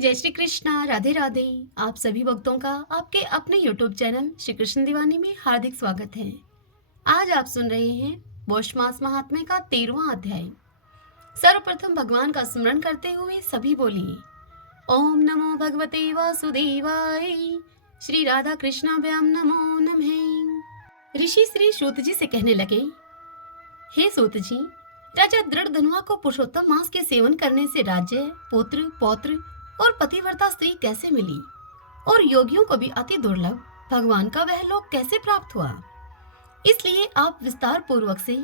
जय श्री कृष्णा, राधे राधे। आप सभी भक्तों का आपके अपने YouTube चैनल श्री कृष्ण दीवानी में हार्दिक स्वागत है। आज आप सुन रहे हैं पौष मास महात्म्य का 13वां अध्याय। सर्वप्रथम भगवान का स्मरण करते हुए सभी बोलिए ओम नमो भगवते वासुदेवाय। श्री राधा कृष्णाभ्याम नमो नमः। ऋषि श्री सूत जी से कहने लगे, हे सूत जी, राजा दृढ़धनुआ को पुरुषोत्तम मांस के सेवन करने से राज्य, पुत्र, पौत्र और पतिव्रता स्त्री कैसे मिली, और योगियों को भी अति दुर्लभ भगवान का वह लोक कैसे प्राप्त हुआ। इसलिए आप विस्तार पूर्वक से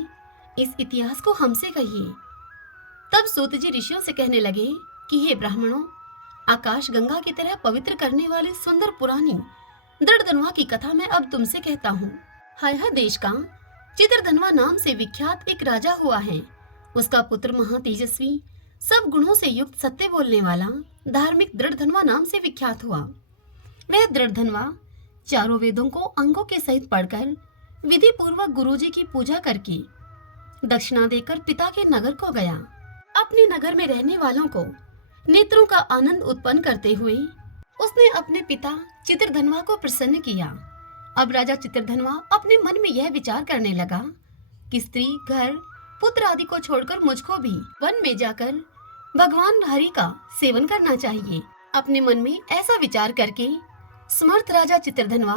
इस इतिहास को हमसे कहिए। तब सूत जी ऋषियों से कहने लगे कि हे ब्राह्मणों, आकाश गंगा की तरह पवित्र करने वाली सुंदर पुरानी दृढ़धनुआ की कथा मैं अब तुमसे कहता हूँ। हाय देश का चित्रधनुआ नाम से विख्यात एक राजा हुआ है। उसका पुत्र महातेजस्वी, सब गुणों से युक्त, सत्य बोलने वाला, धार्मिक दृढ़धनुआ नाम से विख्यात हुआ। वह दृढ़धनुआ चारों वेदों को अंगों के सहित पढ़कर विधि पूर्वक गुरुजी की पूजा करके दक्षिणा देकर पिता के नगर को गया। अपने नगर में रहने वालों को नेत्रों का आनंद उत्पन्न करते हुए उसने अपने पिता चित्रधनुआ को प्रसन्न किया। अब राजा चित्रधनुआ अपने मन में यह विचार करने लगा कि स्त्री, घर, पुत्र आदि को छोड़कर मुझको भी वन में जाकर भगवान हरि का सेवन करना चाहिए। अपने मन में ऐसा विचार करके समर्थ राजा चित्रधनुआ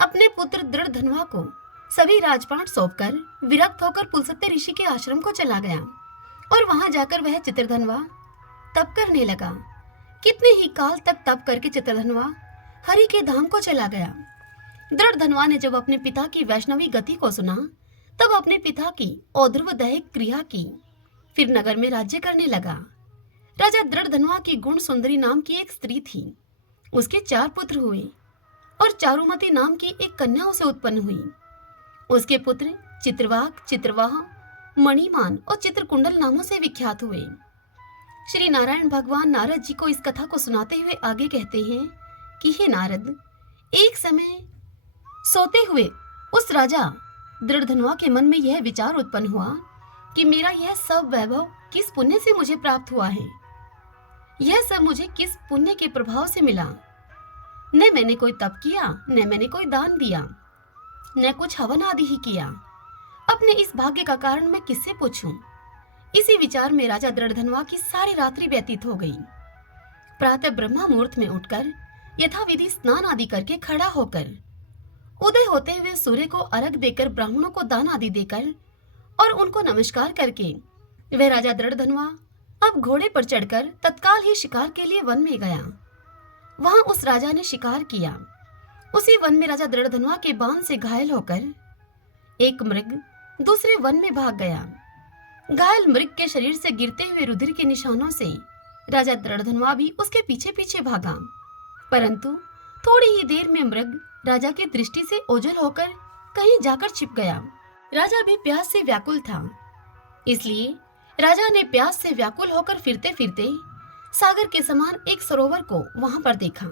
अपने पुत्र दृढ़धनुआ को सभी राजपाट सौंपकर विरक्त होकर पुलस्त्य ऋषि के आश्रम को चला गया और वहां जाकर वह चित्रधनुआ तप करने लगा। कितने ही काल तक तप करके चित्रधनुआ हरि के धाम को चला गया। दृढ़धनुआ ने जब अपने पिता की वैष्णवी गति को सुना, तब अपने पिता की और्ध्वदैहिक क्रिया की, फिर नगर में राज्य करने लगा। राजा दृढ़धनुआ की गुण सुंदरी नाम की एक स्त्री थी। उसके 4 पुत्र हुए और चारुमती नाम की एक कन्या उसे उत्पन्न हुई। उसके पुत्र चित्रवाक, चित्रवाह, मणिमान और चित्रकुंडल नामों से विख्यात हुए। श्री नारायण भगवान नारद जी को इस कथा को सुनाते हुए आगे कहते हैं कि हे नारद, एक समय सोते हुए उस राजा दृढ़धनुआ के मन में यह विचार उत्पन्न हुआ कि मेरा यह सब वैभव किस पुण्य से मुझे प्राप्त हुआ है। यह सब मुझे किस पुण्य के प्रभाव से मिला। न मैंने कोई तप किया, न मैंने कोई दान दिया, न कुछ हवन आदि ही किया। अपने इस भाग्य का कारण मैं किससे पूछूं। इसी विचार में राजा दृढ़धनुआ की सारी रात्रि व्यतीत हो गई। प्रातः ब्रह्मा मुहूर्त में उठकर यथाविधि स्नान आदि करके खड़ा होकर उदय होते हुए सूर्य को अर्घ्य देकर, ब्राह्मणों को दान आदि देकर और उनको नमस्कार करके वह राजा दृढ़धनुआ अब घोड़े पर चढ़कर तत्काल ही शिकार के लिए वन में गया। वहां उस राजा ने शिकार किया। उसी वन में राजा दृढ़धनुआ के बाण से घायल होकर एक मृग दूसरे वन में भाग गया। घायल मृग के शरीर से गिरते हुए रुधिर के निशानों से राजा दृढ़धनुआ भी उसके पीछे पीछे भागा, परंतु थोड़ी ही देर में मृग राजा की दृष्टि से ओझल होकर कहीं जाकर छिप गया। राजा भी प्यास से व्याकुल था, इसलिए राजा ने प्यास से व्याकुल होकर फिरते फिरते सागर के समान एक सरोवर को वहां पर देखा।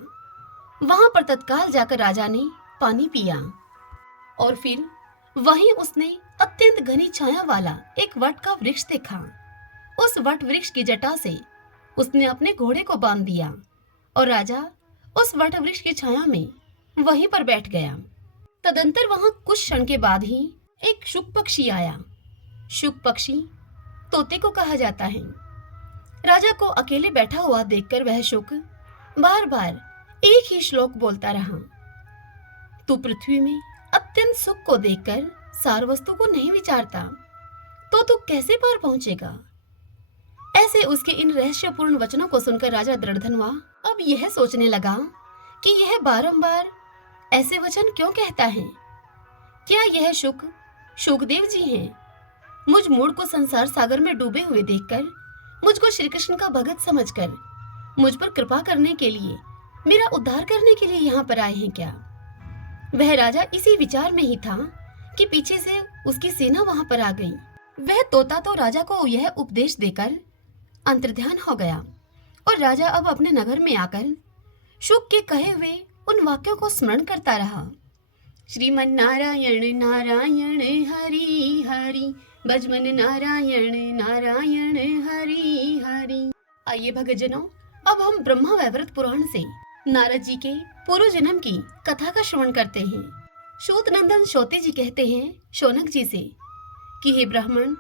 वहां पर तत्काल जाकर राजा ने पानी पिया और फिर वहीं उसने अत्यंत घनी छाया वाला एक वट का वृक्ष देखा। उस वट वृक्ष की जटा से उसने अपने घोड़े को बांध दिया और राजा उस वट वृक्ष की छाया में वहीं पर बैठ गया। तदंतर वहां कुछ क्षण के बाद ही एक शुक पक्षी आया। शुक पक्षी तोते को कहा जाता है। राजा को अकेले बैठा हुआ देखकर वह शुक बार बार एक ही श्लोक बोलता रहा। तू पृथ्वी में अत्यंत सुख को देखकर सार वस्तु को नहीं विचारता, तो तू कैसे पार पहुंचेगा। ऐसे उसके इन रहस्यपूर्ण वचनों को सुनकर राजा दृढ़धनुआ अब यह सोचने लगा कि यह बारंबार ऐसे वचन क्यों कहता है। क्या यह शुकदेव जी हैं? मुझ मूढ़ को संसार सागर में डूबे हुए देखकर, मुझको श्री कृष्ण का भगत समझकर मुझ पर कृपा करने के लिए, मेरा उद्धार करने के लिए यहाँ पर आए हैं क्या। वह राजा इसी विचार में ही था कि पीछे से उसकी सेना वहां पर आ गई। वह तोता तो राजा को यह उपदेश देकर अंतर्ध्यान हो गया और राजा अब अपने नगर में आकर शुक के कहे हुए उन वाक्यों को स्मरण करता रहा। श्रीमन नारायण नारायण हरि हरि, भजमन नारायण नारायण हरि हरि। आइए भक्तजनों, अब हम ब्रह्मा वैवर्त पुराण से नारद जी के पूर्व जन्म की कथा का श्रवण करते हैं। सूत नंदन शोते जी कहते हैं शौनक जी से कि हे ब्राह्मण,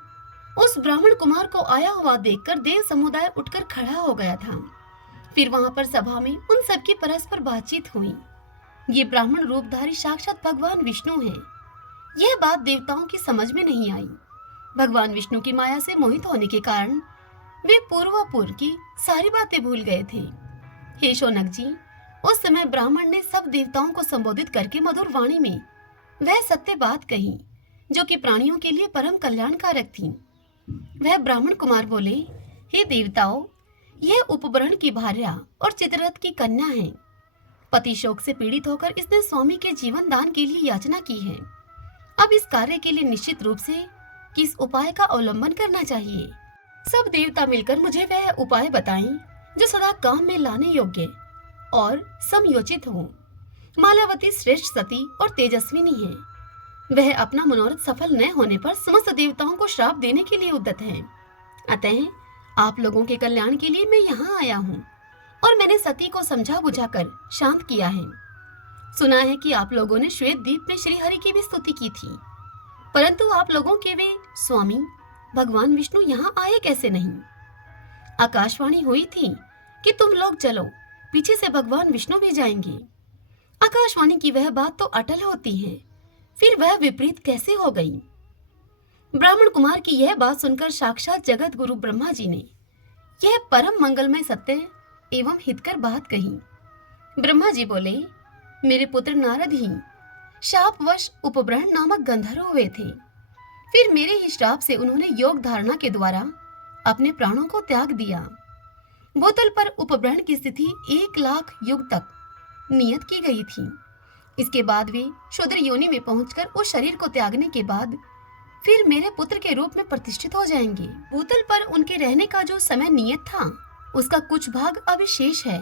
उस ब्राह्मण कुमार को आया हुआ देखकर देव समुदाय उठकर खड़ा हो गया था। फिर वहां पर सभा में उन सबकी परस्पर बातचीत हुई। ये ब्राह्मण रूपधारी साक्षात भगवान विष्णु हैं। यह बात देवताओं की समझ में नहीं आई। भगवान विष्णु की माया से मोहित होने के कारण वे पूर्वापूर्व की सारी बातें भूल गए थे। हे शौनक जी, उस समय ब्राह्मण ने सब देवताओं को संबोधित करके मधुर वाणी में वह सत्य बात कही जो कि प्राणियों के लिए परम कल्याणकारक थी। वह ब्राह्मण कुमार बोले, हे देवताओं, यह उपबरण की भार्या और चित्ररथ की कन्या है। पति शोक से पीड़ित होकर इसने स्वामी के जीवन दान के लिए याचना की है। अब इस कार्य के लिए निश्चित रूप से किस उपाय का अवलंबन करना चाहिए? सब देवता मिलकर मुझे वह उपाय बताएं जो सदा काम में लाने योग्य और समयोचित हो। मालावती श्रेष्ठ सती और तेजस्विनी है। वह अपना मनोरथ सफल न होने पर समस्त देवताओं को श्राप देने के लिए उद्यत है। अतः आप लोगों के कल्याण के लिए मैं यहाँ आया हूँ और मैंने सती को समझा बुझाकर शांत किया है। सुना है कि आप लोगों ने श्वेत द्वीप में श्री हरि की भी स्तुति की थी, परंतु आप लोगों के वे स्वामी भगवान विष्णु यहाँ आए कैसे नहीं? आकाशवाणी हुई थी कि तुम लोग चलो, पीछे से भगवान विष्णु भी जाएंगे। आकाशवाणी की वह बात तो अटल होती है, फिर वह विपरीत कैसे हो गई? ब्राह्मण कुमार की यह बात सुनकर साक्षात जगत गुरु ब्रह्मा जी ने यह परम मंगलमय सत्य एवं हितकर बात कही। ब्रह्मा जी बोले, मेरे पुत्र नारद ही शापवश उपब्रहण नामक गंधर्व हुए थे। फिर मेरे ही श्राप से उन्होंने योग धारणा के द्वारा अपने प्राणों को त्याग दिया। भूतल पर उपब्रहण की स्थिति 1,00,000 युग तक नियत की गई थी। इसके बाद वे शूद्र योनि में पहुंचकर उस शरीर को त्यागने के बाद फिर मेरे पुत्र के रूप में प्रतिष्ठित हो जाएंगे। भूतल पर उनके रहने का जो समय नियत था, उसका कुछ भाग अभी शेष है।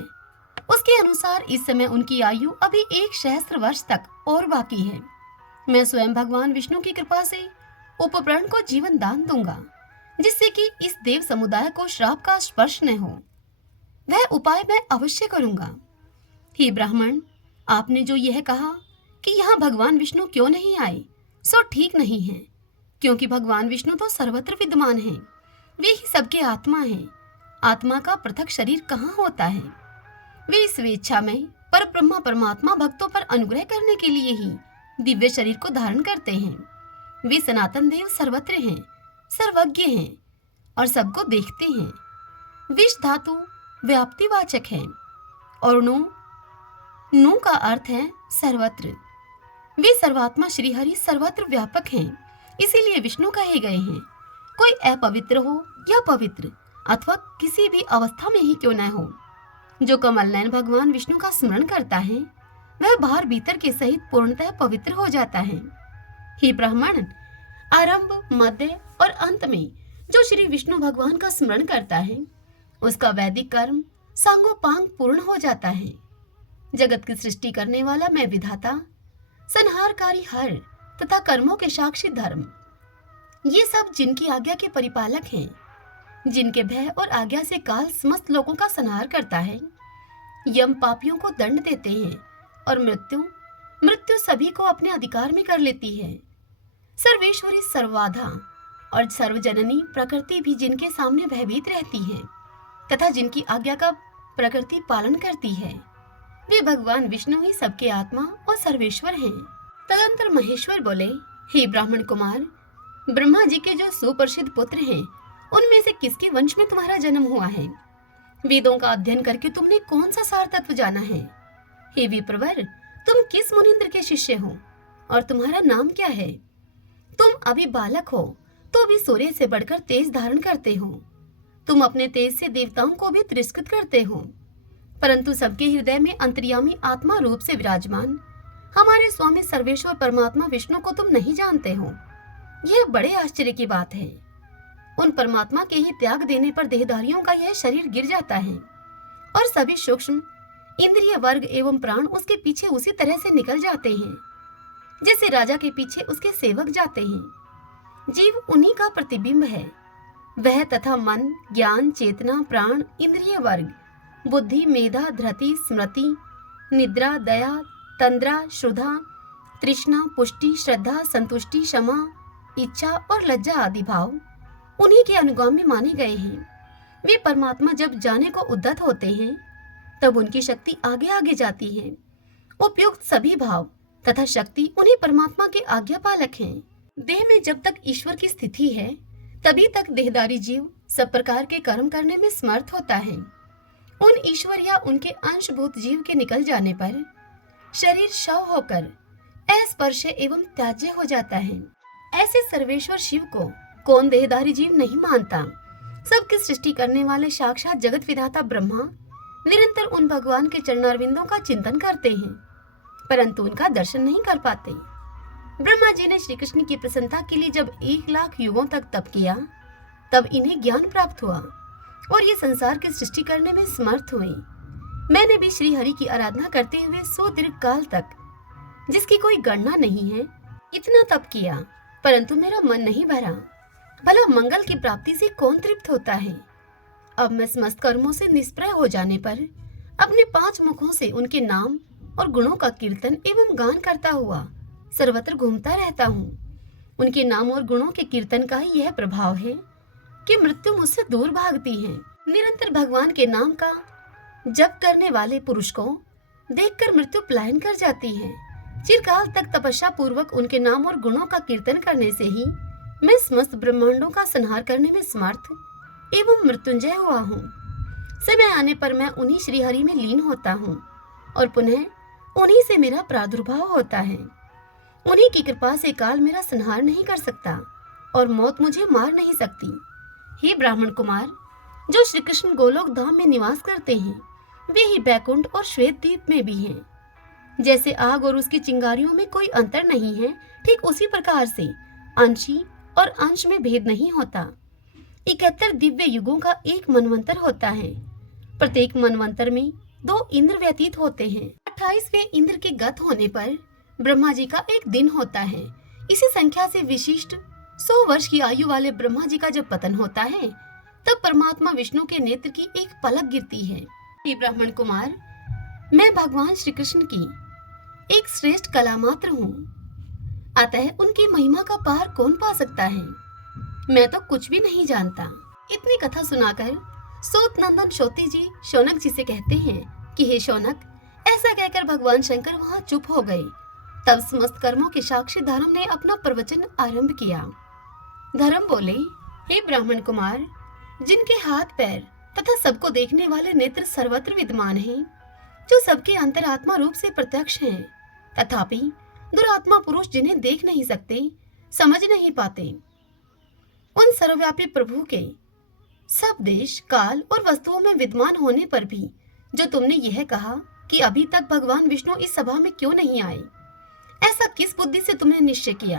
उसके अनुसार इस समय उनकी आयु अभी 1 सहस्त्र वर्ष तक और बाकी है। मैं स्वयं भगवान विष्णु की कृपा से उपब्रहण को जीवन दान दूंगा, जिससे कि इस देव समुदाय को श्राप का स्पर्श न हो। वह उपाय मैं अवश्य करूंगा। हे ब्राह्मण, आपने जो यह कहा कि यहाँ भगवान विष्णु क्यों नहीं आए, सो ठीक नहीं है, क्योंकि भगवान विष्णु तो सर्वत्र विद्यमान हैं। वे ही सबके आत्मा हैं। आत्मा का पृथक शरीर कहाँ होता है? वे स्वेच्छा में पर ब्रह्मा परमात्मा भक्तों पर अनुग्रह करने के लिए ही दिव्य शरीर को धारण करते हैं। वे सनातन देव सर्वत्र हैं, सर्वज्ञ हैं और सबको देखते हैं। विष धातु व्याप्तिवाचक है और नु का अर्थ है सर्वत्र। वे सर्वात्मा श्रीहरि सर्वत्र व्यापक हैं, इसीलिए विष्णु कहे गए हैं। कोई अपवित्र हो या पवित्र अथवा किसी भी अवस्था में ही क्यों न हो, जो कमल नयन भगवान विष्णु का स्मरण करता है वह बाहर भीतर के सहित पूर्णतः पवित्र हो जाता है। हे ब्राह्मण, आरंभ, मध्य और अंत में जो श्री विष्णु भगवान का स्मरण करता है उसका वैदिक कर्म सांगोपांग पूर्ण हो जाता है। जगत की सृष्टि करने वाला मैं विधाता, संहारकारी हर तथा कर्मों के साक्षी धर्म, ये सब जिनकी आज्ञा के परिपालक हैं, जिनके भय और आज्ञा से काल समस्त लोगों का संहार करता है। यम पापियों को दंड देते हैं और मृत्यु सभी को अपने अधिकार में कर लेती है। सर्वेश्वरी सर्वबाधा और सर्वजननी प्रकृति भी जिनके सामने भयभीत रहती है तथा जिनकी आज्ञा का प्रकृति पालन करती है, वे भगवान विष्णु ही सबके आत्मा और सर्वेश्वर हैं। तदंतर महेश्वर बोले, हे ब्राह्मण कुमार, ब्रह्मा जी के जो सुप्रसिद्ध पुत्र हैं उनमें से किसके वंश में तुम्हारा जन्म हुआ है? वेदों का अध्ययन करके तुमने कौन सा सार तत्व जाना है? हे विप्रवर, तुम किस मुनिंद्र के शिष्य हो और तुम्हारा नाम क्या है? तुम अभी बालक हो तो भी सूर्य से बढ़कर तेज धारण करते हो। तुम अपने तेज से देवताओं को भी तिरस्कृत करते हो, परंतु सबके हृदय में अंतर्यामी आत्मा रूप से विराजमान हमारे स्वामी सर्वेश्वर परमात्मा विष्णु को तुम नहीं जानते हो। यह बड़े आश्चर्य की बात है। उन परमात्मा के ही त्याग देने पर देहधारियों का यह शरीर गिर जाता है और सभी सूक्ष्म इंद्रिय वर्ग एवं प्राण उसके पीछे उसी तरह से निकल जाते हैं जैसे राजा के पीछे उसके सेवक जाते हैं। जीव उन्हीं का प्रतिबिंब है। वह तथा मन, ज्ञान, चेतना, प्राण, इंद्रिय वर्ग बुद्धि, मेधा, धृति, स्मृति, निद्रा, दया, तंद्रा, श्रद्धा, तृष्णा, पुष्टि, श्रद्धा, संतुष्टि, क्षमा, इच्छा और लज्जा आदि भाव उन्हीं के अनुगामी माने गए हैं। वे परमात्मा जब जाने को उद्यत होते हैं तब उनकी शक्ति आगे आगे जाती है। उपयुक्त सभी भाव तथा शक्ति उन्हीं परमात्मा के आज्ञा पालक हैं। देह में जब तक ईश्वर की स्थिति है तभी तक देहधारी जीव सब प्रकार के कर्म करने में समर्थ होता है। उन ईश्वर या उनके अंशभूत जीव के निकल जाने पर शरीर शव होकर अस्पर्श एवं त्याज्य हो जाता है। ऐसे सर्वेश्वर शिव को कौन देहधारी जीव नहीं मानता। सबकी सृष्टि करने वाले साक्षात जगत विधाता ब्रह्मा निरंतर उन भगवान के चरणारविंदों का चिंतन करते हैं परंतु उनका दर्शन नहीं कर पाते। ब्रह्मा जी ने श्री कृष्ण की प्रसन्नता के लिए जब 1,00,000 युगों तक तप किया तब इन्हें ज्ञान प्राप्त हुआ और ये संसार की सृष्टि करने में समर्थ हुए। मैंने भी श्री हरि की आराधना करते हुए सुदीर्घ काल तक, जिसकी कोई गणना नहीं है, इतना तप किया परंतु मेरा मन नहीं भरा। भला मंगल की प्राप्ति से कौन तृप्त होता है। अब मैं समस्त कर्मों से निष्प्रय हो जाने पर अपने 5 मुखों से उनके नाम और गुणों का कीर्तन एवं गान करता हुआ सर्वत्र घूमता रहता हूँ। उनके नाम और गुणों के कीर्तन का ही यह प्रभाव है कि मृत्यु मुझसे दूर भागती है। निरंतर भगवान के नाम का जप करने वाले पुरुष को देखकर मृत्यु पलायन कर जाती है। चिरकाल तक तपस्या पूर्वक उनके नाम और गुणों का कीर्तन करने से ही मैं समस्त ब्रह्मांडों का संहार करने में समर्थ एवं मृत्युंजय हुआ हूँ। समय आने पर मैं उन्हीं श्रीहरि में लीन होता हूँ और पुनः उन्हीं से मेरा प्रादुर्भाव होता है। उन्हीं की कृपा से काल मेरा संहार नहीं कर सकता और मौत मुझे मार नहीं सकती। हे ब्राह्मण कुमार, जो श्री कृष्ण गोलोक धाम में निवास करते हैं वे ही बैकुंठ और श्वेत द्वीप में भी हैं। जैसे आग और उसकी चिंगारियों में कोई अंतर नहीं है, ठीक उसी प्रकार से अंशी और अंश में भेद नहीं होता। 71 दिव्य युगों का एक मनवंतर होता है। प्रत्येक मनवंतर में 2 इंद्र व्यतीत होते हैं। 28वें इंद्र के गत होने पर ब्रह्मा जी का एक दिन होता है। इसी संख्या से विशिष्ट 100 वर्ष की आयु वाले ब्रह्मा जी का जब पतन होता है तब परमात्मा विष्णु के नेत्र की एक पलक गिरती है। हे ब्राह्मण कुमार, मैं भगवान श्री कृष्ण की एक श्रेष्ठ कला मात्र हूँ, अतः उनकी महिमा का पार कौन पा सकता है। मैं तो कुछ भी नहीं जानता। इतनी कथा सुनाकर सूत नंदन शोती जी शौनक जी से कहते हैं कि हे शौनक, ऐसा कहकर भगवान शंकर वहाँ चुप हो गए। तब समस्त कर्मों के साक्षी धर्म ने अपना प्रवचन आरंभ किया। धर्म बोले, हे ब्राह्मण कुमार, जिनके हाथ पैर तथा सबको देखने वाले नेत्र सर्वत्र विद्यमान हैं, जो सबके अंतरात्मा रूप से प्रत्यक्ष हैं, तथापि दुरात्मा पुरुष जिन्हें देख नहीं सकते, समझ नहीं पाते, उन सर्वव्यापी प्रभु के सब देश, काल और वस्तुओं में विद्यमान होने पर भी जो तुमने यह कहा कि अभी तक भगवान विष्णु इस सभा में क्यों नहीं आए, ऐसा किस बुद्धि से तुमने निश्चय किया।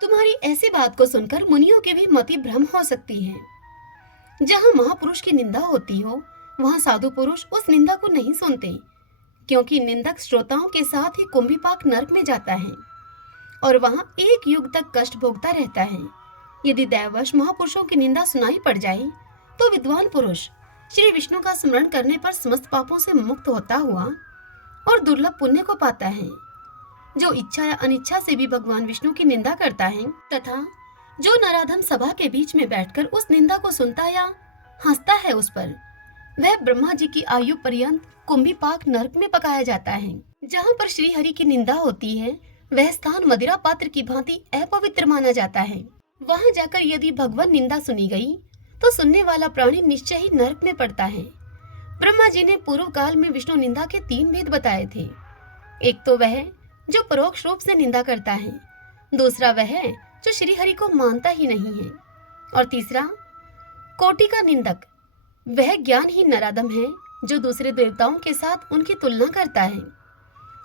तुम्हारी ऐसी बात को सुनकर मुनियों की भी मति भ्रम हो सकती है। जहाँ महापुरुष की निंदा होती हो वहाँ साधु पुरुष उस निंदा को नहीं सुनते, क्योंकि निंदक श्रोताओं के साथ ही कुंभीपाक नरक में जाता है और वहाँ एक युग तक कष्ट भोगता रहता है। यदि दैववश महापुरुषों की निंदा सुनाई पड़ जाए तो विद्वान पुरुष श्री विष्णु का स्मरण करने पर समस्त पापों से मुक्त होता हुआ और दुर्लभ पुण्य को पाता है। जो इच्छा या अनिच्छा से भी भगवान विष्णु की निंदा करता है तथा जो नराधम सभा के बीच में बैठकर उस निंदा को सुनता या हंसता है उस पर, वह ब्रह्मा जी की आयु पर्यंत कुंभीपाक नरक में पकाया जाता है। जहाँ पर श्री हरि की निंदा होती है वह स्थान मदिरा पात्र की भांति अपवित्र माना जाता है। वहाँ जाकर यदि भगवान निंदा सुनी गई तो सुनने वाला प्राणी निश्चय ही नरक में पड़ता है। ब्रह्मा जी ने पूर्व काल में विष्णु निंदा के 3 भेद बताए थे। एक तो वह जो परोक्ष रूप से निंदा करता है, दूसरा वह जो श्री हरि को मानता ही नहीं है, और तीसरा कोटि का निंदक, वह ज्ञानहीन नराधम है जो दूसरे देवताओं के साथ उनकी तुलना करता है।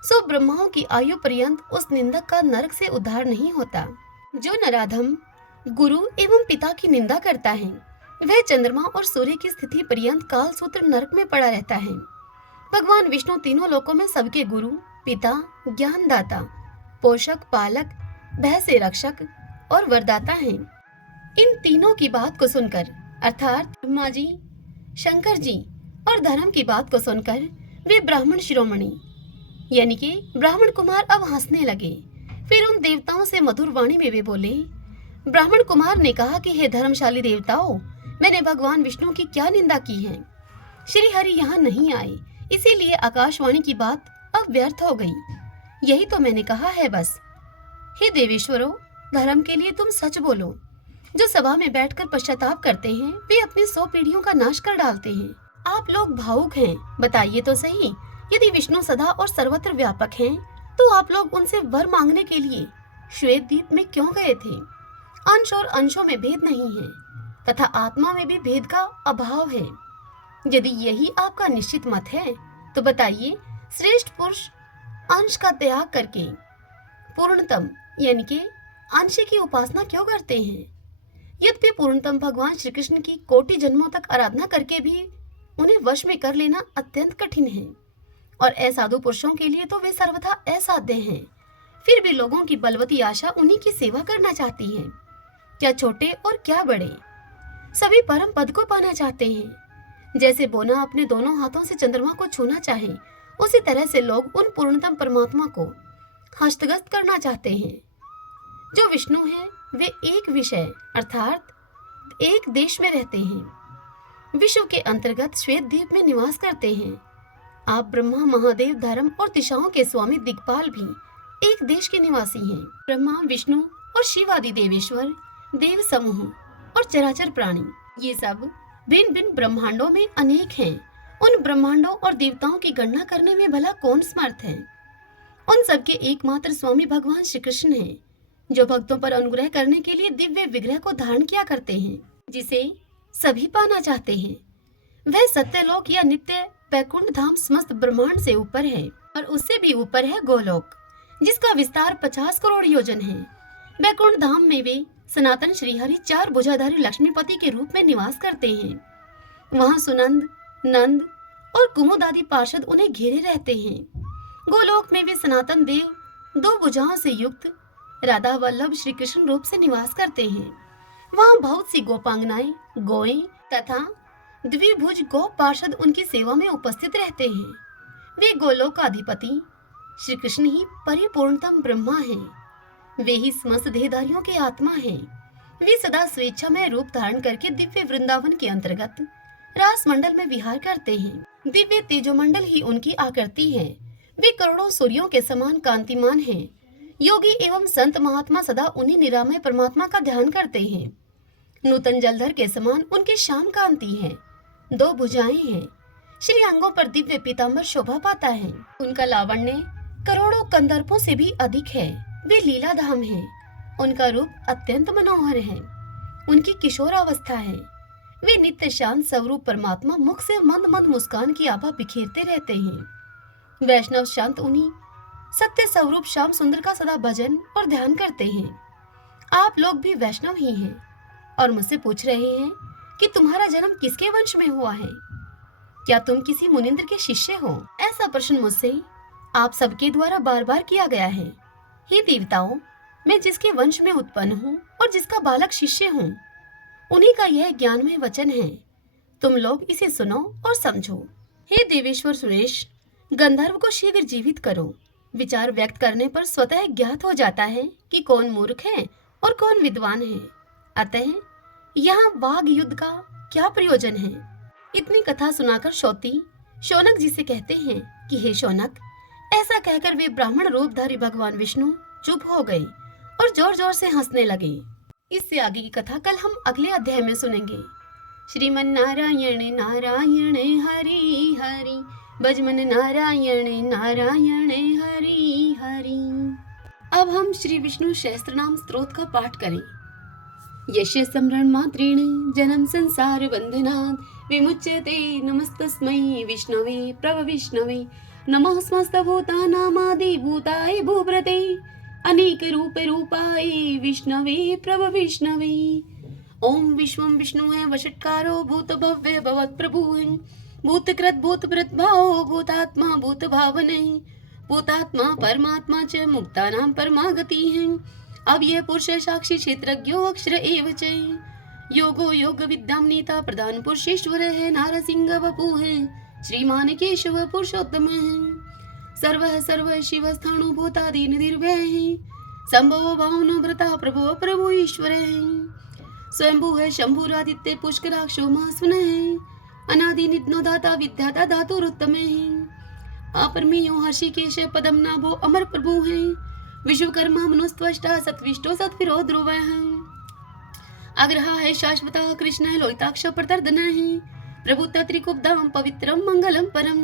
सो ब्रह्माओं की आयु पर्यंत उस निंदक का नरक से उद्धार नहीं होता। जो नराधम गुरु एवं पिता की निंदा करता है वह चंद्रमा और सूर्य की स्थिति पर्यंत काल सूत्र नरक में पड़ा रहता है। भगवान विष्णु तीनों लोकों में सबके गुरु, पिता, ज्ञानदाता, पोषक, पालक, भय से रक्षक और वरदाता हैं। इन तीनों की बात को सुनकर अर्थात ब्रह्मा जी, शंकर जी और धर्म की बात को सुनकर वे ब्राह्मण शिरोमणि यानी कि ब्राह्मण कुमार अब हंसने लगे। फिर उन देवताओं से मधुर वाणी में वे बोले। ब्राह्मण कुमार ने कहा कि हे धर्मशाली देवताओं, मैंने भगवान विष्णु की क्या निंदा की है। श्री हरि यहाँ नहीं आए, इसीलिए आकाशवाणी की बात अब व्यर्थ हो गई। यही तो मैंने कहा है बस। हे देवेश्वरों, धर्म के लिए तुम सच बोलो। जो सभा में बैठकर पश्चाताप करते हैं वे अपनी 100 पीढ़ियों का नाश कर डालते हैं। आप लोग भावुक हैं, बताइए तो सही, यदि विष्णु सदा और सर्वत्र व्यापक हैं, तो आप लोग उनसे वर मांगने के लिए श्वेत द्वीप में क्यों गए थे। अंश और अंशों में भेद नहीं है तथा आत्मा में भी भेद का अभाव है। यदि यही आपका निश्चित मत है तो बताइए, श्रेष्ठ पुरुष अंश का त्याग करके पूर्णतम यानी कि अंश की उपासना क्यों करते हैं। यद्यपि पूर्णतम भगवान श्री कृष्ण की कोटि जन्मों तक आराधना करके भी उन्हें वश में कर लेना अत्यंत कठिन है, और असाधु पुरुषों के लिए तो वे सर्वथा असाध्य हैं। फिर भी लोगों की बलवती आशा उन्हीं की सेवा करना चाहती है। क्या छोटे और क्या बड़े, सभी परम पद को पाना चाहते हैं। जैसे बोना अपने दोनों हाथों से चंद्रमा को छूना चाहे, उसी तरह से लोग उन पूर्णतम परमात्मा को हस्तगत करना चाहते हैं। जो विष्णु हैं वे एक विषय अर्थात एक देश में रहते हैं। विश्व के अंतर्गत श्वेत द्वीप में निवास करते हैं। आप ब्रह्मा, महादेव, धर्म और दिशाओं के स्वामी दिक्पाल भी एक देश के निवासी हैं। ब्रह्मा, विष्णु और शिव आदि देवेश्वर, देव समूह और चराचर प्राणी, ये सब भिन्न भिन्न ब्रह्मांडों में अनेक हैं। उन ब्रह्मांडों और देवताओं की गणना करने में भला कौन समर्थ है। उन सबके एकमात्र स्वामी भगवान श्री कृष्ण हैं, जो भक्तों पर अनुग्रह करने के लिए दिव्य विग्रह को धारण किया करते हैं, जिसे सभी पाना चाहते हैं। वह सत्यलोक या नित्य वैकुंठ धाम समस्त ब्रह्मांड से ऊपर है, और उससे भी ऊपर है गोलोक, जिसका विस्तार 50 करोड़ योजन है। वैकुंठ धाम में वे सनातन श्रीहरि 4 भुजाधारी लक्ष्मीपति के रूप में निवास करते हैं। वहाँ सुनंद, नंद और कुमुद आदि पार्षद उन्हें घेरे रहते हैं। गोलोक में वे सनातन देव 2 भुजाओं से युक्त राधा वल्लभ श्री कृष्ण रूप से निवास करते हैं। वहाँ बहुत सी गोपांगनाएं, गोएं तथा द्विभुज गौ पार्षद उनकी सेवा में उपस्थित रहते हैं। वे गोलोक का अधिपति श्री कृष्ण ही परिपूर्णतम ब्रह्मा हैं। वे ही समस्त देहधारियों के आत्मा हैं। वे सदा स्वेच्छामय रूप धारण करके दिव्य वृंदावन के अंतर्गत रास मंडल में विहार करते हैं। दिव्य तेजोमंडल ही उनकी आकृति है। वे करोड़ों सूर्यों के समान कांतिमान हैं। योगी एवं संत महात्मा सदा उन्हीं निरामय परमात्मा का ध्यान करते हैं। नूतन जलधर के समान उनकी श्याम कांति है। 2 भुजाएं हैं। श्री अंगों पर दिव्य पीतांबर शोभा पाता है। उनका लावण्य करोड़ों कंदर्पों से भी अधिक है। वे लीला धाम है। उनका रूप अत्यंत मनोहर है। उनकी किशोरावस्था है। वे नित्य शांत स्वरूप परमात्मा मुख से मंद मंद मुस्कान की आभा बिखेरते रहते हैं। वैष्णव शांत उन्हीं सत्य स्वरूप श्याम सुंदर का सदा भजन और ध्यान करते हैं। आप लोग भी वैष्णव ही हैं और मुझसे पूछ रहे हैं कि तुम्हारा जन्म किसके वंश में हुआ है। क्या तुम किसी मुनिंद्र के शिष्य हो? ऐसा प्रश्न मुझसे आप सबके द्वारा बार बार किया गया है। हे देवताओं, मैं जिसके वंश में उत्पन्न हूँ और जिसका बालक शिष्य हूँ, उन्हीं का यह ज्ञानमय वचन है। तुम लोग इसे सुनो और समझो। हे देवेश्वर सुरेश, गंधर्व को शीघ्र जीवित करो। विचार व्यक्त करने पर स्वतः ज्ञात हो जाता है कि कौन मूर्ख है और कौन विद्वान है। अतः यहाँ वाग युद्ध का क्या प्रयोजन है। इतनी कथा सुनाकर शौती शौनक जी से कहते हैं कि हे शौनक, ऐसा कहकर वे ब्राह्मण रूपधारी भगवान विष्णु चुप हो गए और जोर जोर से हंसने लगे। इससे आगे की कथा कल हम अगले अध्याय में सुनेंगे। श्रीमन नारायण नारायण हरि हरि, भजमन नारायण नारायण हरि हरि। अब हम श्री विष्णु सहस्त्रनाम स्तोत्र का पाठ करें। यस्य स्मरण मात्रेण जन्म संसार बंधनात् विमुच्यते, नमस्तस्मै विष्णवे प्रभविष्णवे, नमः समस्तभूतानामादि भूताय भूभृते, अनेक रूप रूपाय विष्णवे प्रभविष्णवे। ओम विश्वं विष्णु है वषट्कारो भूत भव्य भवत् प्रभु है, भूतकृत भूतभृत भाव भूतात्मा भूत भावने, भूतात्मा परमात्मा च मुक्तानां परमागति है। अब यह पुरुष साक्षी क्षेत्रज्ञो अक्षर एव च, योगो योग विद्याम नीता प्रधान पुरुषेश्वर है, नारसिंह वपु है, श्रीमान केशव पुरुषोत्तम है। सर्व शिव स्थाणु भूतादि निर्भय है, संभव भावनो व्रता प्रभु प्रभु ईश्वर है। स्वयंभू है शंभुरादित्य पुष्कराक्षो महास्वन है, अनादि नित्नो दाता विद्याता धातुरुत्तम है। अपरमेयो हर्षिकेश पदम नाभो अमर प्रभु है, विश्वकर्मा मनुस्त्वष्टा सत्विष्टो सत्विरो ध्रुव है। आग्रह है शाश्वता कृष्ण है, लोहिताक्ष प्रतर्दन है, प्रभु त्रिकुब्धाम पवित्रम मंगलम परम।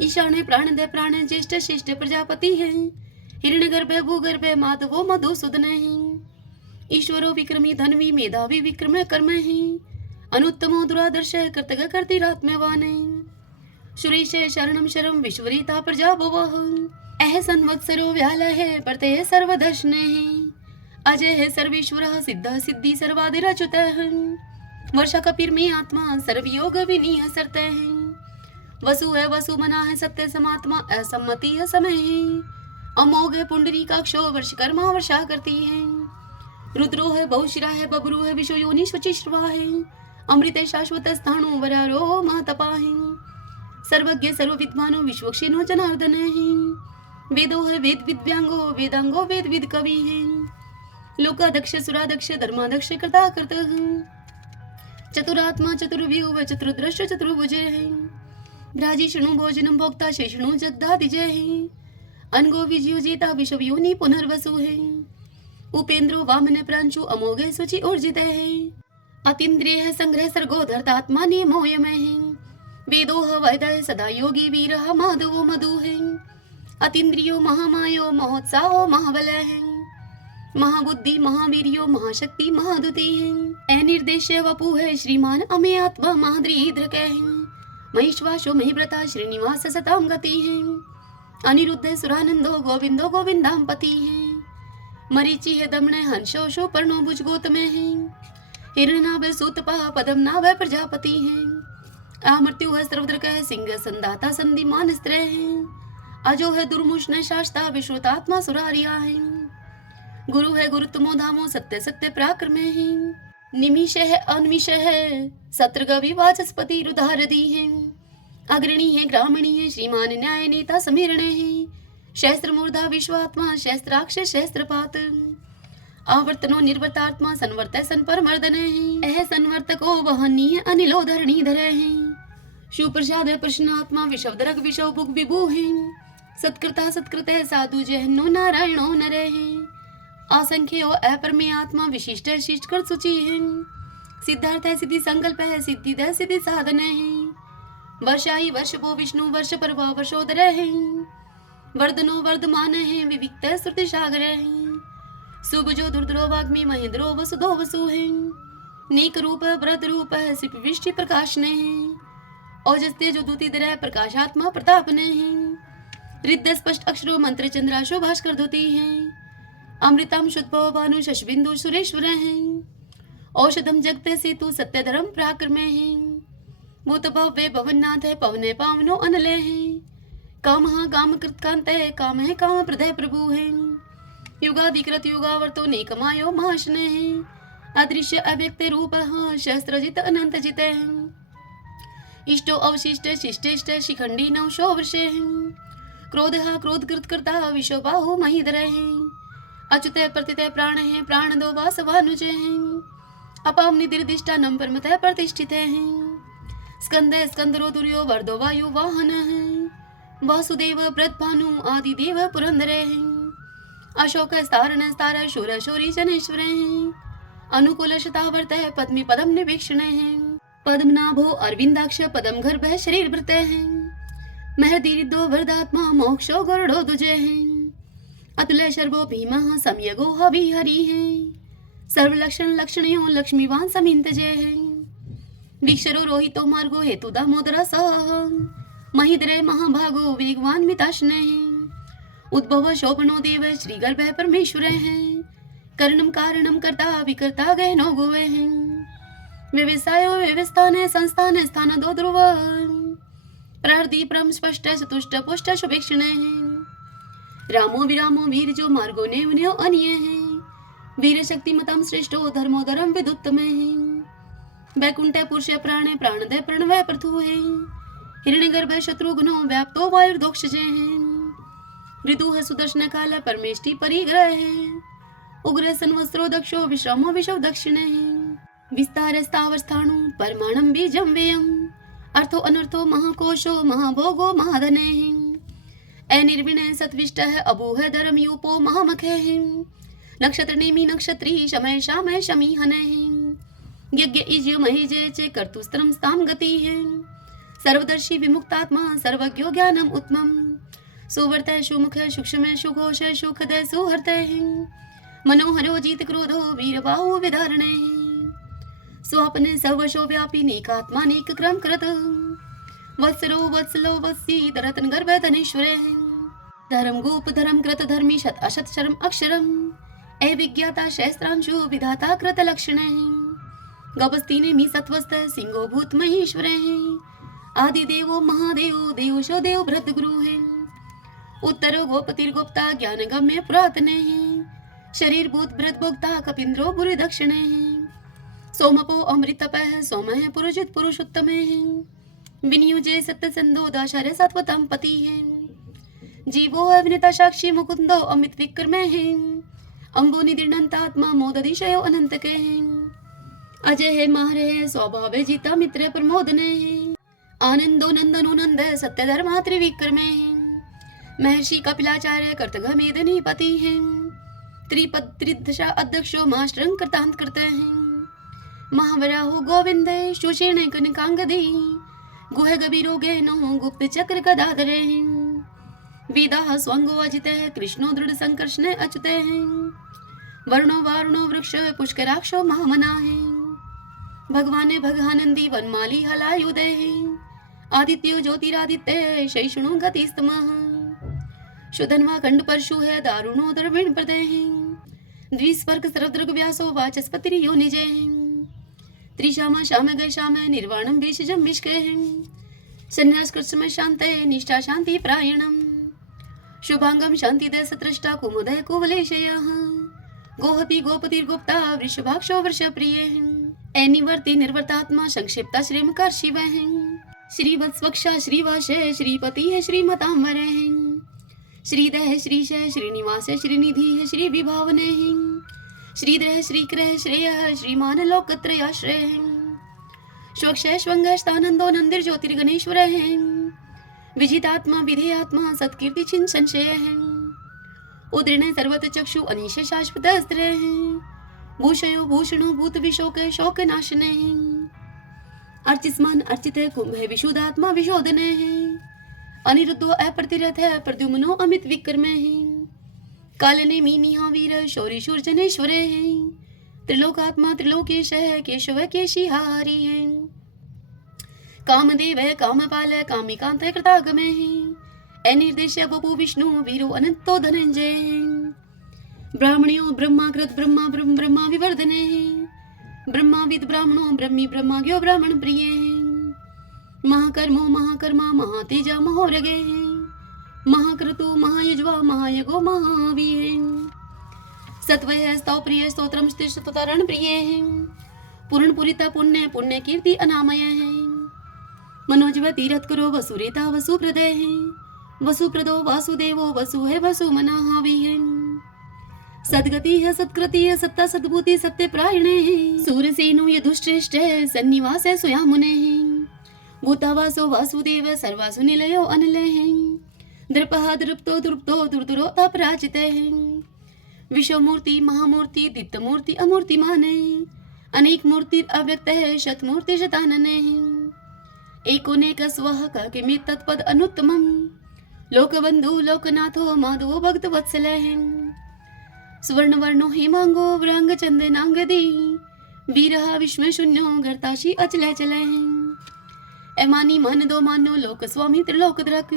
ईशान है प्राणदय प्राण ज्येष्ठ श्रेष्ठ प्रजापति है, हिरण्यगर्भ भूगर्भ माधवो मधुसूदन है। ईश्वरो विक्रमी धनवी मेधावी विक्रम कर्म है, अनुत्तमो दुरादर्श कर्तग कर्तिरात्म्यवान है। सुरेश शरणम शरम विश्वरीता प्रजा भुवः, अह संवत्सरो व्याल है प्रत्यय सर्वदर्शन है। अजय है सर्वेश्वर सिद्ध सिद्धि सर्वादिरच्युत है, वर्षा कपिर में आत्मा सर्वयोग विनीय सरत है। वसु है वसु मना है सत्य समात्मा असम्मति है समय है, अमोघ है पुंडरी काक्षो वर्षकर्मा वर्षा करती है। रुद्रो है बहुशिरा है बबरू है विश्व योनि शुचिश्रवा है, अमृत है शाश्वत स्थाणु वरारो महातपा है। सर्वज्ञ सर्वविद्वानो विश्वक्षिणो जनार्दन है, वेदो है वेद विद्यांगो वेदांगो वेद विद कवि है। लोकादक्ष सुरादक्ष धर्मादक्ष कृता कृत चतुरात्मा चतुर्व्यूह चतुर्दृश्य चतुर्भुज है। भ्राजिष्णु भोजनम भोक्ता शेषणु जगदादिजय है, अनगो विजयो जेता विश्व योनि पुनर्वसु है। उपेंद्रो वामन प्रांशु अमोघ सुचि ऊर्जित है, अतीन्द्रिय है संग्रह सर्गो धर्तात्मा नियमोयम है। वेदोह वैदय सदा योगी वीर माधवो मधु है, अतीन्द्रियो महामायो महोत्साहो महाबल है। महाबुद्धि महावीर्यो महाशक्ति महादुति है, अनिर्देश्य वपु है श्रीमान अमे आत्मा महाद्रीद्रक है। महेश्वासो महिव्रता श्रीनिवास सताम गति है, अनिरुद्ध सुरानंदो गोविंदो गोविंदाम पति है। मरीचि है दमन हंसो शो पर्णो भुज गोतम है, हिरणाभ सूतपा पदम नाभ प्रजापति है। अमृत्यु है सर्वद्रक है, सिंह संदाता संधिमान स्त्र है, अजो है दुर्मुष्ण शास्ता विश्वतात्मा सुरारिया है। गुरु है गुरुत्तमो धामो सत्य सत्य पराक्रम है, निमिष है अनिमिष है सत्रगवि वाचस्पति रुधारदी है। अग्रणी है ग्रामणी है श्रीमान न्याय नेता समीरण है, शस्त्र मूर्धा विश्वात्मा शस्त्राक्ष शस्त्रपात। आवर्तनो निर्वर्तात्मा संवर्त सन पर मर्दन है, अह संवर्तको वहनीय अनिलो धरणीधर है। सुप्रसाद प्रश्नात्मा विषवदरक विषव भुग विभु है, सत्कृता सत्कृत साधु जहन्नो नारायणो नर है। असंख्यो अपरमे आत्मा विशिष्ट शिष्ट कर सूची है, सिद्धार्थ है सिद्धि संकल्प है सिद्धि दय सिद्धि साधन है। वर्षाई वर्ष भो विष्णु वर्ष परवा वर्षोदर है, वर्धनो वर्धमान है विविक्त श्रुति सागर है। सुभजो दुर्द्रो वाग्मी महेंद्रो वसुधो वसु है, नेक रूप व्रत रूप है सिप विष्टि प्रकाश ने है। ओजस्ते जो दूती दर प्रकाशात्मा प्रताप ने है, रिद्ध स्पष्ट अक्षरो मंत्र चंद्राशो भास्कर धोती है। अमृतम शुद्धभव भानु शशबिंदु सुरेश्वर है, औषधम जगत सेतु सत्य धर्म पराक्रम है। भूत भव्य भवननाथ है पवन पावनो अनल है, काम काम कृतकांत है काम है काम प्रदय प्रभु है। युगाधिकृत युगावर्तो नेकमायो महाशन है, अदृश्य अव्यक्त रूप शस्त्रजित अनंत जित है। इष्टो अवशिष्ट शिष्टेष्ट शिखंडी नवशो वर्ष है, क्रोध क्रोध कृत करता विश्व बाहु महीधर है। अच्युत प्रतित प्राण है प्राण दो वासवानुज है, अपाम निदिर्दिष्टा नम परमत प्रतिष्ठित है। स्कंद स्कंदरो दुर्यो वर्दो वायु वाहन है, वासुदेव व्रत भानु आदि देव पुरंदर है। अशोक स्तारण स्तार शूर शौरी जनेश्वर है, अनुकूल शतावर्त है पद्मी पदम निवेक्षण है। पद्मनाभो अरविंदाक्ष पदम गर्भ शरीर भृत है, महदीरिदो वरदात्मा मोक्षो गरुड़ो दुजय है। अतुल शर्वो भीमा समयगो हवि हरि है, सर्व लक्षण लक्षणयो लक्ष्मीवान समिंत जय है। विक्षरो रोहितो मार्गो हेतु दामोदर सह, महिद्रय महाभागो वेगवान मिताश्न है। उद्भव शोभनो देव श्री गर्भ परमेश्वर है, कर्णम कारणम कर्ता विकर्ता गहनो गोवे है। व्यवसायो व्यवस्थान संस्थान स्थान दो ध्रुव, प्रहृदि परम स्पष्ट चतुष्ट पुष्ट शुभेक्षण है। रामो विरामो वीर जो मार्गो ने उन्हें अनिय है, वीर शक्ति मतम श्रेष्ठो धर्मोधरम विदुत्तम है। वैकुंठ पुरुष प्राणे प्राणदय प्रणवय प्रथु है। हिरण्यगर्भ शत्रुघ्नो व्याप्तो वायुर्दोक्षजे है। ऋतु है सुदर्शन काल परमेष्टि परिग्रह है। उग्र संवत्सरो दक्षो विश्रमो विशव दक्षिणे है। विस्तार स्थावस्थाणु परमाणम बीजम व्ययम। अर्थो अनर्थो महाकोशो महाभोगो महाधने है। अनिर्विणय सत्विष्ट है अबूह धर्म यूपो महामखे है। नक्षत्र नेमि नक्षत्री शमय शामय शमी हने है। यज्ञ इज्य महेजे चे कर्तुस्त्रम स्ताम गति है। सर्वदर्शी विमुक्तात्मा सर्वज्ञो ज्ञानम उत्तमम। सुवर्त सुमुख सूक्ष्म सुघोष सुखद सुहर्त है। मनोहरो जीत क्रोधो वीरबाहु विधारणे। स्वापने सर्वशो व्यापी नेकात्मा नेक क्रम कृत। वत्सरो वत्सलो वत्सी रतन गर्भ धनेश्वर। धर्म गोप धर्म कृत धर्मी शत अशत शर्म अक्षरम। अविज्ञाता शस्त्रांशु विधाता कृत लक्षण। गपस्तीने मी सत्वस्त सिंहो भूत महेश्वर। आदिदेवो महादेव देवशो देव भृत गुरु है। उत्तरो गोपतिर्गोप्ता ज्ञान गम्य पुरातन है। शरीर भूत भृत भोक्ता कपिंद्रो बुरी दक्षिण है। सोमपो अमृतप सोम है पुरुषित पुरुषोत्तम है। विनियुजे सत्य संदो दाशर सत्वतम पति है। जीवो अविनिता साक्षी मुकुंदो अमित विक्रम है। अम्बो निदिर्णंतात्मा मोदधिशयो अनंत के है। अजय है मार है स्वभाव जीता मित्र प्रमोदने है। आनंदो नंदनो नंद सत्य धर्मा त्रिविक्रम है। महर्षि कपिलाचार्य कर्तघमेदनी पति है। त्रिपद त्रिदशा अध्यक्षो मास्टरं कृतांत करते हैं। महावराहो गोविंद सुषेण कनकांगदी। गुह गभीरो गहनो गुप्त चक्र गदाधरे। वेदा स्वंगो अजित कृष्णो दृढ़ संकर्षण अच्युत है। वर्णो वारुणो वृक्ष पुष्कराक्षो महामना है। भगवान भगानंदी वनमाली हलायुदय है। आदित्यो ज्योतिरादित्य शैषणो गतिस्तमः। शुधन्वा खंड परशु है दारुणो द्रविण प्रदय है। द्विस्वर्ग सर्वदृग व्यासो वाचस्पति योनिजय है। त्रिशामा शाम गय शाम निर्वाणम बीजम विष्कय है। संन्यास कृष्ण शांत निष्ठा शांति प्रायणम। शुभांगम शांति दय सत्रष्टा कुमुदय कुवलेशय। गोहति गोपतिर्गुप्ता वृषभाक्षो वृष प्रिय है। निवर्ति निर्वर्तात्मा संक्षिप्ता श्रीमकार शिव है। श्रीवत्स्वक्षा श्रीवास श्रीपति है श्रीमतांबर है। श्रीदय श्रीश श्रीनिवास श्रीनिधि है श्री विभावने है। श्रीधर श्रीक्रह श्रेय श्रीमान लोकत्रयाश्रय है। स्वक्षय स्वंगस्तानंदो नंदिर ज्योतिर्गणेश्वर है। विजितात्मा विधेयात्मा सत्कीर्ति छिन संशय है। उदृण सर्वत चक्षु अनिश शाश्वत अस्त्र है। भूषयो भूषणो भूत विशोक शोक नाशने है। अर्चिस्मान अर्चित कुंभ विशुद्धात्मा विशोधने है। अनिरुद्धो अप्रतिरथ है प्रद्युम्नो अमित विक्रम है। कालने मीनिहा वीर शौरी शूर जनेश्वर है। त्रिलोकात्मा त्रिलोकेश है केशव केशिहारी है। कामदेव कामपाल कामिकांत कृतागम है। अनिर्देश बपु विष्णु वीरो अनंतो धनंजय है। ब्राह्मणियो ब्रह्माकृत ब्रह्मा ब्रह्म ब्रह्मा विवर्धने है। ब्रह्माविद ब्राह्मणो ब्रह्मी ब्रह्माज्ञो ब्राह्मण प्रिय है। महाकर्मो महाकर्मा महातेजा महोरगे है। महाक्रतु महायज्वा महायगो महावीर। सत्वय स्तव प्रिय स्तोत्रम स्तुतरण प्रिय है। पूर्ण पुरिता पुण्य पुण्य कीर्ति अनामय है। मनोजव तीरथ करो वसुरेता वसु प्रदय है। वसु प्रदो वासुदेवो वसु है वसु मनाहावी है। सदगति है सत्कृति है सत्ता सद्भूति सत्य प्रायणे है। सूरसेनो यदुश्रेष्ठ है सन्निवास है स्वयामुने है। भूतावासो वासुदेव सर्वासु निलयो अनिलय है। द्रपः द्रुप्तो द्रुप्तो दुर्दुरो अपराजित है। विश्वमूर्ति महामूर्ति दीप्तमूर्ति अमूर्तिमान है। अनेक मूर्ति अव्यक्त है शतमूर्ति शतानन है। एकोनेक स्वः किमि तत्पद अनुत्तमम्। लोकबंधु लोकनाथो माधवो भक्त वत्सल है। स्वर्ण वर्णो हेमांगो व्रांग चंदनांगदी। वीरः विश्व शून्यो गर्ताशी अचल चल है। एमानी मन दो मानो लोक स्वामी त्रिलोक द्रक।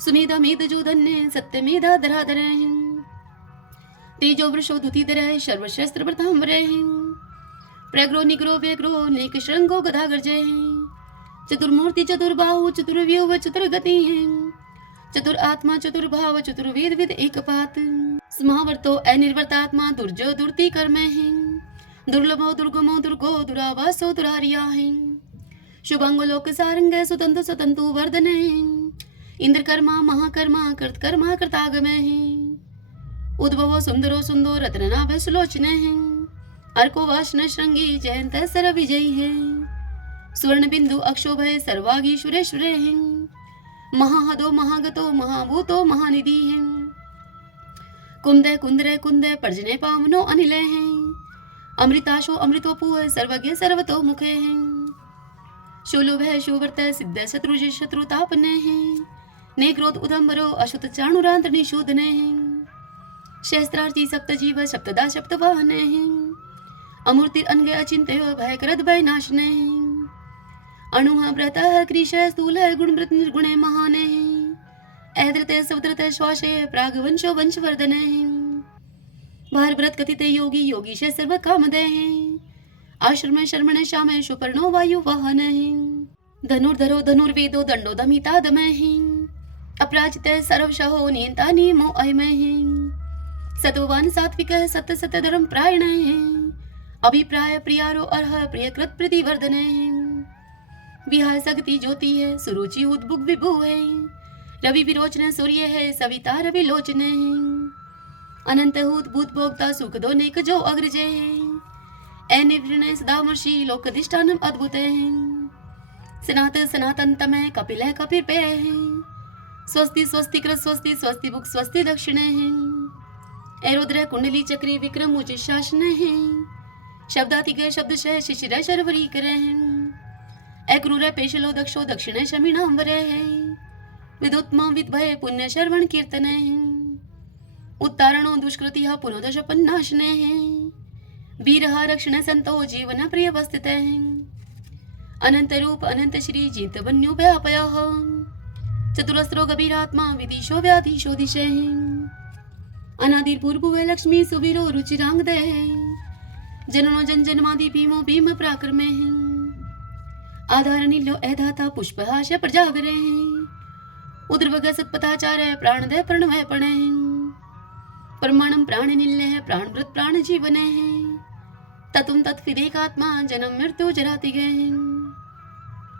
सुमेधा मेध जो धन्य सत्य मेधा धराधर है। तेजो वृषो दुतिधर सर्वशस्त्र प्रतांबर है। प्रग्रो निग्रो व्यग्रो नेक श्रृंगो गदागर जय है। चतुर्मूर्ति चतुर्बाहु चतुर्व्यूह चतुर्गति है। चतुर आत्मा चतुर्भाव चतुर्वेद विद एक पात। समावर्तो अनिर्वर्तात्मा दुर्जो दुर्ति कर्म है। दुर्लभो दुर्गमो दुर्गो दुरावासो दुरारियाहि शुभांगो लोक सारंगे सुतंतु सुतंतु वर्धने इंद्रकर्मा महाकर्मा कृतकर्मा कृतागमे उद्भवो सुंदरो सुंदो रत्ननाभ सुलोचने अर्को वाशन श्रृंगी जयंत सर विजयी है स्वर्ण बिंदु अक्षोभय सर्वागी सुरेश्वरे महाहदो महागतो महाभूतो महानिधि कुंदे कुंदरे कुंदे पर्जने पावनो अनिले अमृताशो अमृतोपुह सर्वज्ञ सर्वतो मुखे शूलुभ शुवर्त सिद्ध शत्रुज शत्रुतापने ने क्रोध उदम्बरो अशुत चाणुरांत निशूदने शस्त्रार्थी सप्त जीव सप्तदा सप्तवाहने अमूर्ति अनगे अचिंत्य भयकरद भय नाशने अणुः व्रतः कृश स्थूल गुणवृत निर्गुणे महाने ऐद्रते सवद्रते श्वासे प्रागवंशो वंशवर्धने भारव्रत कथिते योगी योगीश सर्व कामदे आश्रम शर्मण श्यामे सुपर्णो वायु वाहन धनुर्धरो धनुर्वेदो दंडो दमिता दमे अपराजिते सर्वशहो नियंता नियमो अयमे सत्ववान सात्विक सत्य सत्य धर्म प्रायण अभिप्राय प्रियारो अर्ह प्रियकृत प्रतिवर्धने विहार सगति ज्योति है सुरुचि उद्भुग विभु है रवि विरोचन सूर्य है सविता रवि लोचने अनंत हूत भूत भोक्ता सुख दो नेक जो अग्रजे है निर्णय सदामर्षि लोकधिष्ठानम अद्भुत है सनात सनातन तमय कपिल है कपिर पे है स्वस्ति स्वस्ति कृत स्वस्ति स्वस्ति भुक स्वस्ति दक्षिणे है रुद्र कुंडली चक्री विक्रम मुझे शासन है शब्दातिक शब्द शह शिशिर शर्वरी करे क्रूर पेशलो दक्षो दक्षिणे शमीणांबर है विदुत्मा विद्भय पुण्य शर्वण कीर्तन उत्तारणो दुष्कृति पुनोदश पन्नाशने वीर रक्षण संतो जीवन प्रिय वस्थित अनंत रूप अनंत श्री जीत बन्यो व्यापय चतुरस्रो गभीरात्मा विदिशो व्याधीशो दिशे अनादिर्पूर्व लक्ष्मी सुवीरो रुचिरांग दे जननो जन जन्मादि भीमो भीम पराक्रमे आधार नीलो ऐधाता पुष्पहाश प्रजागरे उद्रवग सत्पथाचार प्राण दे प्रणवय पणे परमाणम प्राण निल्य प्राणवृत प्राण जीवने ततुम तत्विदेकात्मा जन्म मृत्यु जराति गए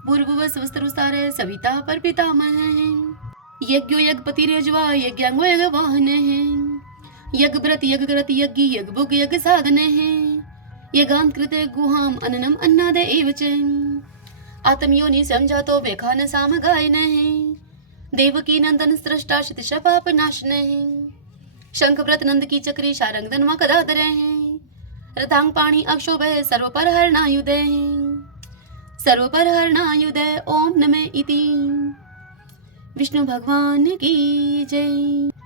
पूर्व स्वस्तरुस्तार सविता पर पितामह यज्ञो यज्ञपति रेजवा यज्ञांगो यज्ञ वाहन यज्ञ व्रत यज्ञ ग्रत यज्ञ यज्ञ भुग यज्ञ साधने यज्ञांत कृते गुहाम अननम अन्नादे एवच आत्मयोनि समझातो बेखान साम गायन देवकी नंदन स्रष्टा शतश पाप नाशने शंख व्रत नंद की चक्री शारंग धनवा कदाधर रथांग पाणी अक्षोभ सर्व पर हरणायुधे सर्व पर हरणायुधे ओम नमे इति विष्णु भगवान की जय।